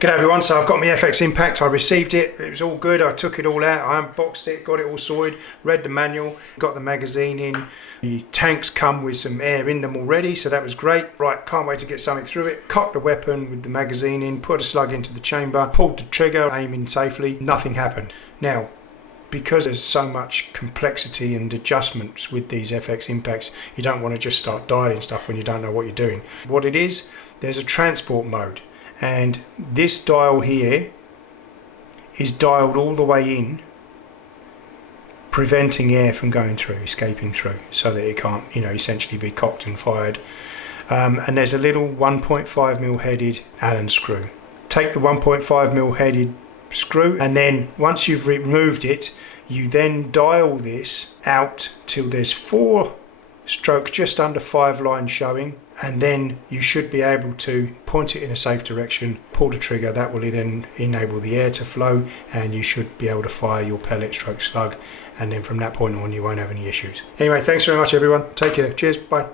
G'day everyone, so I've got my FX Impact, I received it, it was all good, I took it all out, I unboxed it, got it all sorted, read the manual, got the magazine in, the tanks come with some air in them already, so that was great. Right, can't wait to get something through it. Cocked the weapon with the magazine in, put a slug into the chamber, pulled the trigger, aiming safely, nothing happened. Now, because there's so much complexity and adjustments with these FX Impacts, you don't want to just start dialing stuff when you don't know what you're doing. What it is, there's a transport mode. And this dial here is dialed all the way in, preventing air from going through, escaping through, so that it can't, essentially be cocked and fired. And there's a little 1.5mm headed Allen screw. Take the 1.5mm headed screw, and then once you've removed it, you then dial this out till there's 4 stroke just under 5 lines showing, and then you should be able to point it in a safe direction, pull the trigger. That will then enable the air to flow, and you should be able to fire your pellet stroke slug, and then from that point on you won't have any issues. Anyway, thanks very much everyone, take care, cheers, bye.